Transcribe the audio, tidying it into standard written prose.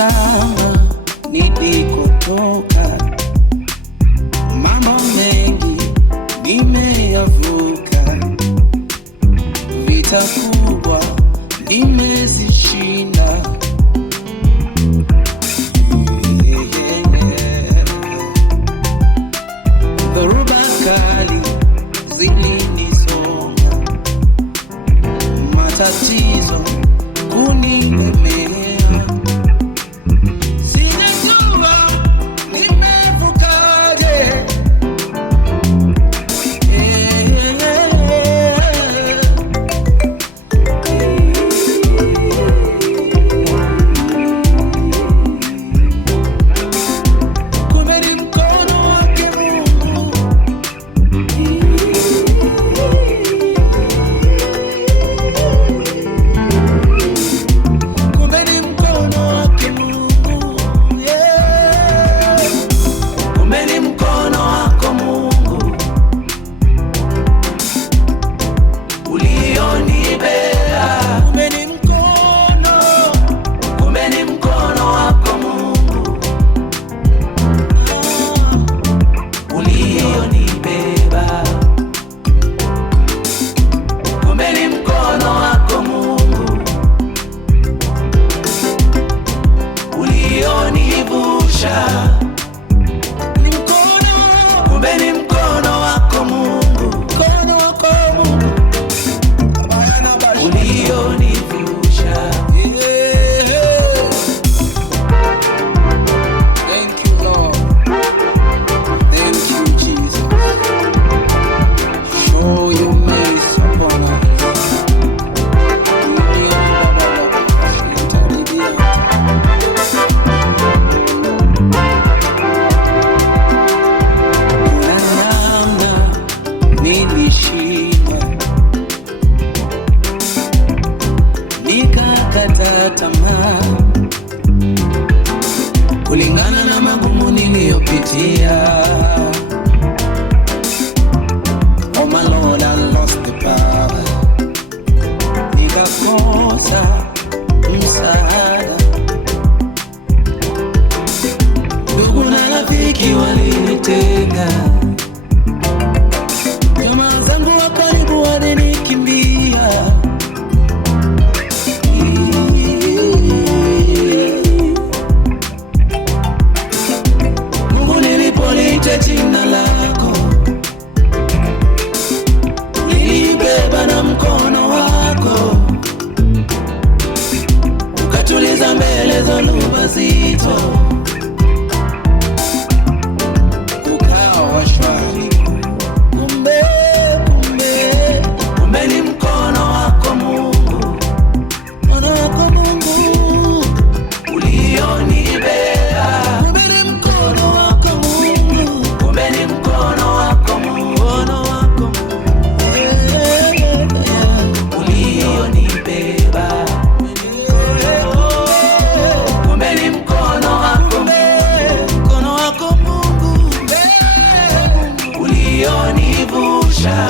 Ninatazama nilikotoka, mambo mengi nimeyavuka, vita kubwa nimezishinda. Dhoruba kali zilinisonga, matatizo kunilemea. Nikakata tamaa kulingana na magumu niliyopitia. Oh my Lord, I lost the power. Nikakosa msaada, ndugu na rafiki walinitenga, jamaa zangu wa karibu walinikimbia. Jina lako nilibeba na mkono wako, ukatuliza mbele dhoruba zito, ukawa shwari. Kumbe ni mkono wako Mungu, mkono wako Mungu ulionibeba. Ulionivusha